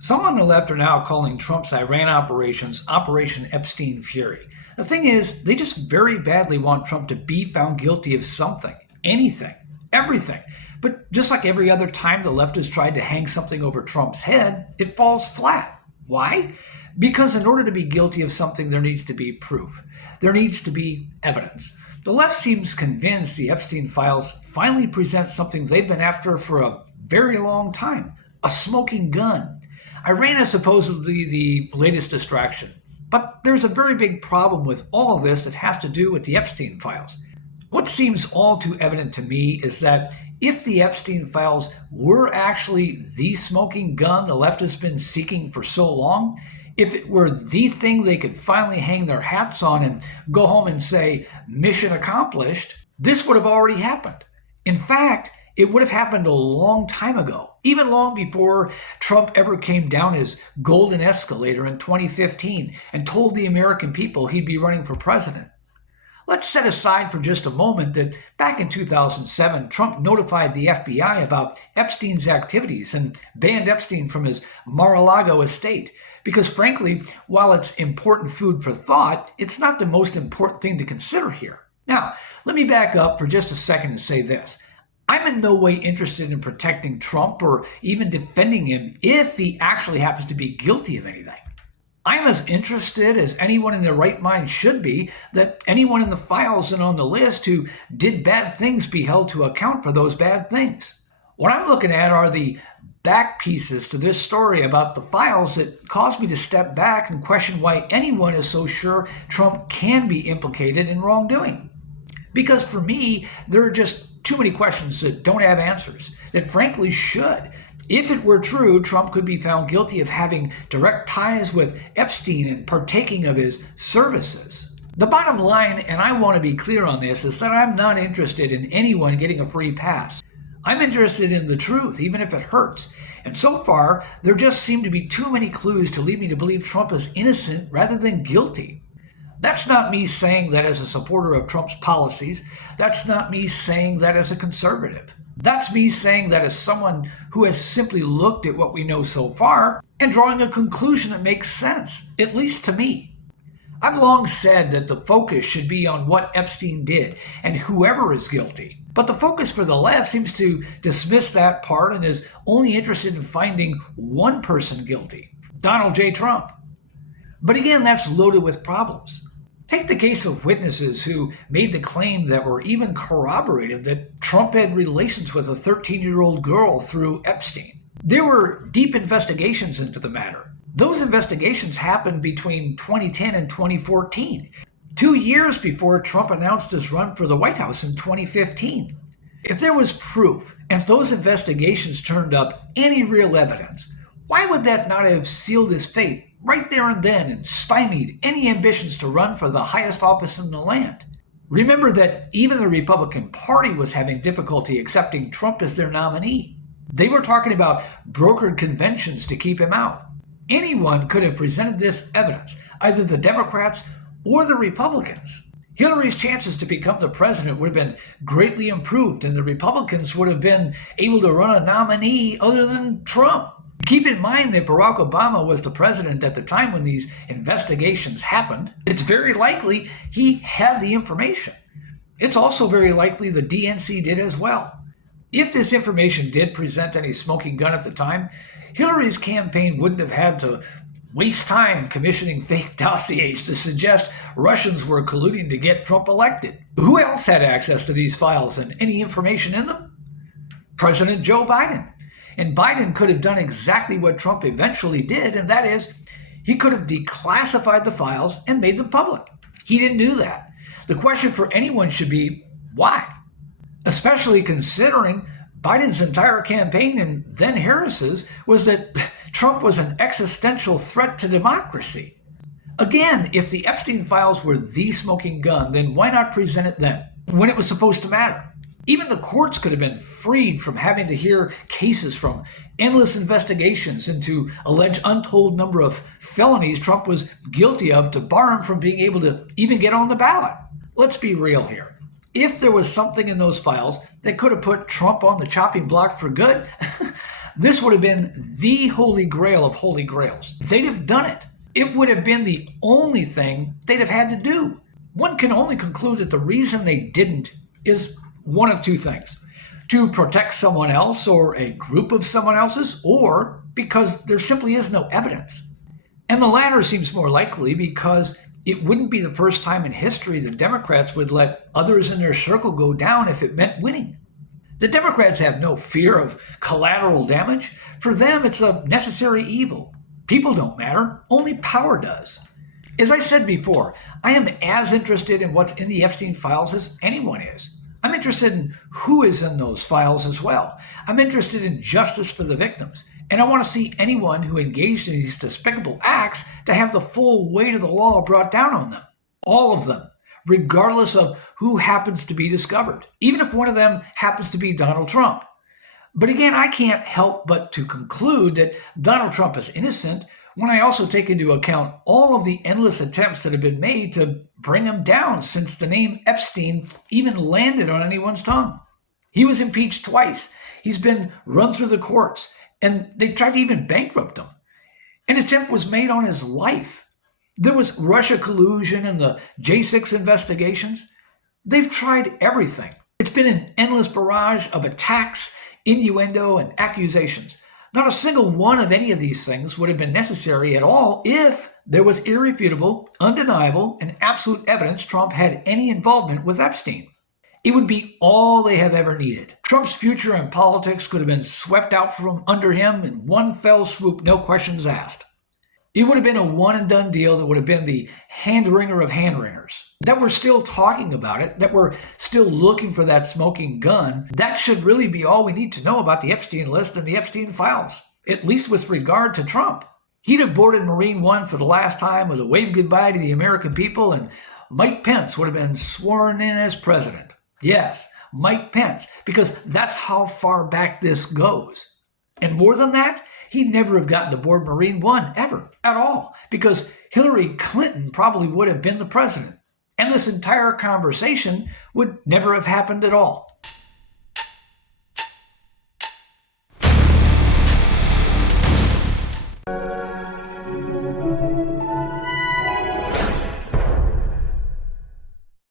Some on the left are now calling Trump's Iran operations Operation Epstein Fury. The thing is, they just very badly want Trump to be found guilty of something, anything, everything. But just like every other time the left has tried to hang something over Trump's head, it falls flat. Why? Because in order to be guilty of something, there needs to be proof. There needs to be evidence. The left seems convinced the Epstein files finally present something they've been after for a very long time, a smoking gun. Iran is supposedly the latest distraction, but there's a very big problem with all of this that has to do with the Epstein files. What seems all too evident to me is that if the Epstein files were actually the smoking gun the left has been seeking for so long, if it were the thing they could finally hang their hats on and go home and say, mission accomplished, this would have already happened. In fact, it would have happened a long time ago, even long before Trump ever came down his golden escalator in 2015 and told the American people he'd be running for president. Let's set aside for just a moment that back in 2007, Trump notified the FBI about Epstein's activities and banned Epstein from his Mar-a-Lago estate. Because frankly, while it's important food for thought, it's not the most important thing to consider here. Now, let me back up for just a second and say this. I'm in no way interested in protecting Trump or even defending him if he actually happens to be guilty of anything. I'm as interested as anyone in their right mind should be that anyone in the files and on the list who did bad things be held to account for those bad things. What I'm looking at are the back pieces to this story about the files that caused me to step back and question why anyone is so sure Trump can be implicated in wrongdoing. Because for me, there are just too many questions that don't have answers, that frankly should. If it were true, Trump could be found guilty of having direct ties with Epstein and partaking of his services. The bottom line, and I want to be clear on this, is that I'm not interested in anyone getting a free pass. I'm interested in the truth, even if it hurts. And so far, there just seem to be too many clues to lead me to believe Trump is innocent rather than guilty. That's not me saying that as a supporter of Trump's policies. That's not me saying that as a conservative. That's me saying that as someone who has simply looked at what we know so far and drawing a conclusion that makes sense, at least to me. I've long said that the focus should be on what Epstein did and whoever is guilty. But the focus for the left seems to dismiss that part and is only interested in finding one person guilty, Donald J. Trump. But again, that's loaded with problems. Take the case of witnesses who made the claim that were even corroborated that Trump had relations with a 13-year-old girl through Epstein. There were deep investigations into the matter. Those investigations happened between 2010 and 2014, 2 years before Trump announced his run for the White House in 2015. If there was proof, and if those investigations turned up any real evidence, why would that not have sealed his fate right there and then and stymied any ambitions to run for the highest office in the land? Remember that even the Republican Party was having difficulty accepting Trump as their nominee. They were talking about brokered conventions to keep him out. Anyone could have presented this evidence, either the Democrats or the Republicans. Hillary's chances to become the president would have been greatly improved, and the Republicans would have been able to run a nominee other than Trump. Keep in mind that Barack Obama was the president at the time when these investigations happened. It's very likely he had the information. It's also very likely the DNC did as well. If this information did present any smoking gun at the time, Hillary's campaign wouldn't have had to waste time commissioning fake dossiers to suggest Russians were colluding to get Trump elected. Who else had access to these files and any information in them? President Joe Biden. And Biden could have done exactly what Trump eventually did, and that is, he could have declassified the files and made them public. He didn't do that. The question for anyone should be, why? Especially considering Biden's entire campaign, and then Harris's, was that Trump was an existential threat to democracy. Again, if the Epstein files were the smoking gun, then why not present it then, when it was supposed to matter? Even the courts could have been freed from having to hear cases from endless investigations into alleged untold number of felonies Trump was guilty of to bar him from being able to even get on the ballot. Let's be real here. If there was something in those files that could have put Trump on the chopping block for good, This would have been the holy grail of holy grails. They'd have done it. It would have been the only thing they'd have had to do. One can only conclude that the reason they didn't is one of two things: to protect someone else or a group of someone else's, or because there simply is no evidence. And the latter seems more likely because it wouldn't be the first time in history the Democrats would let others in their circle go down if it meant winning. The Democrats have no fear of collateral damage. For them, it's a necessary evil. People don't matter, only power does. As I said before, I am as interested in what's in the Epstein files as anyone is. I'm interested in who is in those files as well. I'm interested in justice for the victims, and I want to see anyone who engaged in these despicable acts to have the full weight of the law brought down on them. All of them, regardless of who happens to be discovered, even if one of them happens to be Donald Trump. But again, I can't help but to conclude that Donald Trump is innocent when I also take into account all of the endless attempts that have been made to bring him down since the name Epstein even landed on anyone's tongue. He was impeached twice. He's been run through the courts, and they tried to even bankrupt him. An attempt was made on his life. There was Russia collusion and the J6 investigations. They've tried everything. It's been an endless barrage of attacks, innuendo, and accusations. Not a single one of any of these things would have been necessary at all if there was irrefutable, undeniable, and absolute evidence Trump had any involvement with Epstein. It would be all they have ever needed. Trump's future in politics could have been swept out from under him in one fell swoop, no questions asked. It would have been a one-and-done deal that would have been the hand-wringer of hand-wringers. That we're still talking about it, that we're still looking for that smoking gun, that should really be all we need to know about the Epstein list and the Epstein files, at least with regard to Trump. He'd have boarded Marine One for the last time with a wave goodbye to the American people, and Mike Pence would have been sworn in as president. Yes, Mike Pence, because that's how far back this goes. And more than that, he'd never have gotten to board Marine One, ever, at all, because Hillary Clinton probably would have been the president. And this entire conversation would never have happened at all.